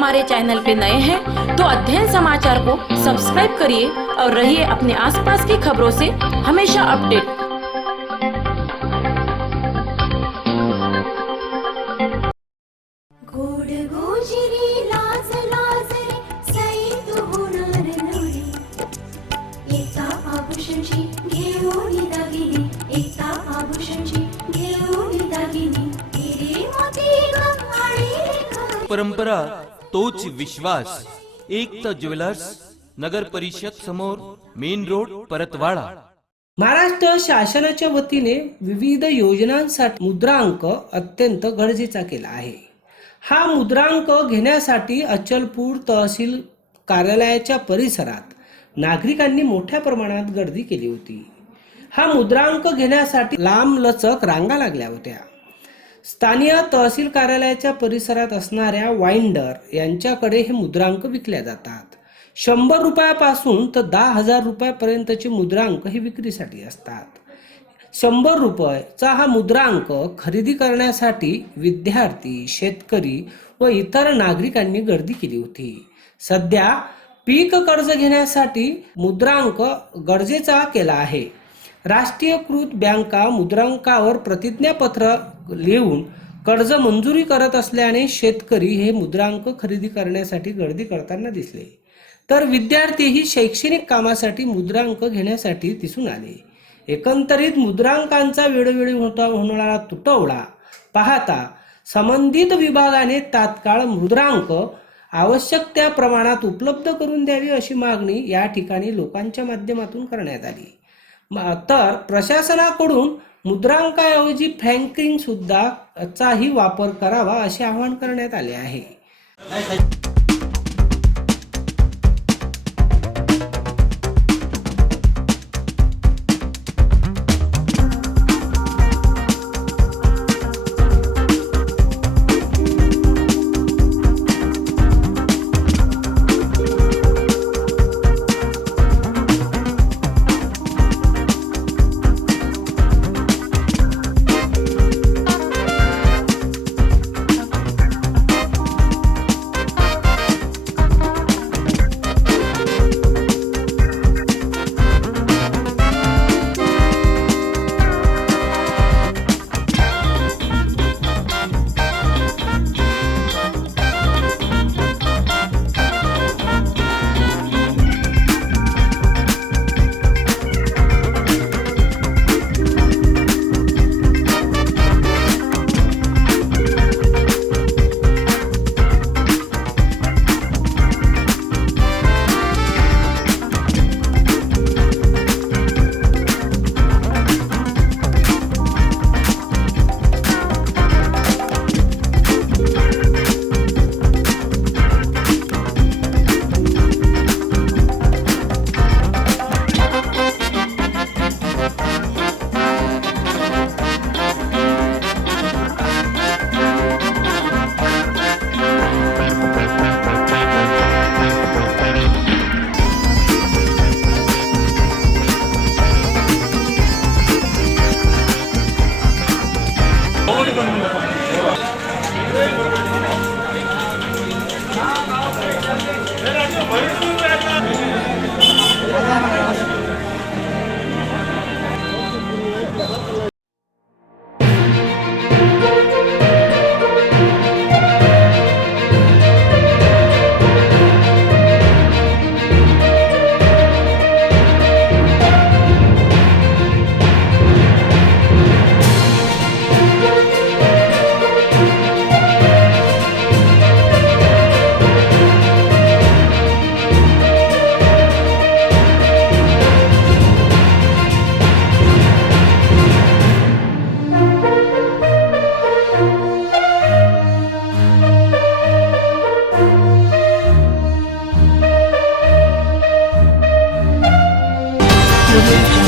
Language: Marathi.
हमारे चैनल पे नए हैं तो अध्ययन समाचार को सब्सक्राइब करिए और रहिए अपने आसपास की खबरों से हमेशा अपडेट। परंपरा तोच विश्वास। एकता ज्वेलर्स, नगर परिषद समोर, मेन रोड, परतवाडा। महाराष्ट्र शासनाच्या वतीने विविध योजनांसाठी मुद्रांक अत्यंत गरजेचा केला आहे। हा मुद्रांक घेण्यासाठी अचलपूर तहसील कार्यालयाच्या परिसरात नागरिकांनी मोठ्या प्रमाणात गर्दी केली होती। हा मुद्रांक घेण्यासाठी लांबलचक रांगा लागल्या होत्या। स्थानिक तहसील कार्यालयाच्या परिसरात असणाऱ्या वाइंडर यांच्याकडे हे मुद्रांक विकल्या जातात। 100 रुपयापासून तर 10,000 रुपयापर्यंतचे मुद्रांक हे विक्रीसाठी असतात। 100 रुपयाचा हा मुद्रांक खरेदी करण्यासाठी विद्यार्थी, शेतकरी व इतर नागरिकांनी गर्दी केली होती। सध्या पीक कर्ज घेण्यासाठी मुद्रांक गरजेचा केला आहे। राष्ट्रीयकृत बँका मुद्रांकावर प्रतिज्ञापत्र लिहून कर्ज मंजुरी करत असल्याने शेतकरी हे मुद्रांक खरेदी करण्यासाठी गर्दी करताना दिसले, तर विद्यार्थीही शैक्षणिक कामासाठी मुद्रांक घेण्यासाठी दिसून आले। एकंदरीत मुद्रांकांचा वेळोवेळी होणारा तुटवडा पाहता संबंधित विभागाने तात्काळ मुद्रांक आवश्यक त्या प्रमाणात उपलब्ध करून द्यावी अशी मागणी या ठिकाणी लोकांच्या माध्यमातून करण्यात आली। तर प्रशासनाकडून मुद्रांकाऐवजी फ्रँकिंग सुद्धा चाही वापर करावा असे आवाहन करण्यात आले आहे। Thank you.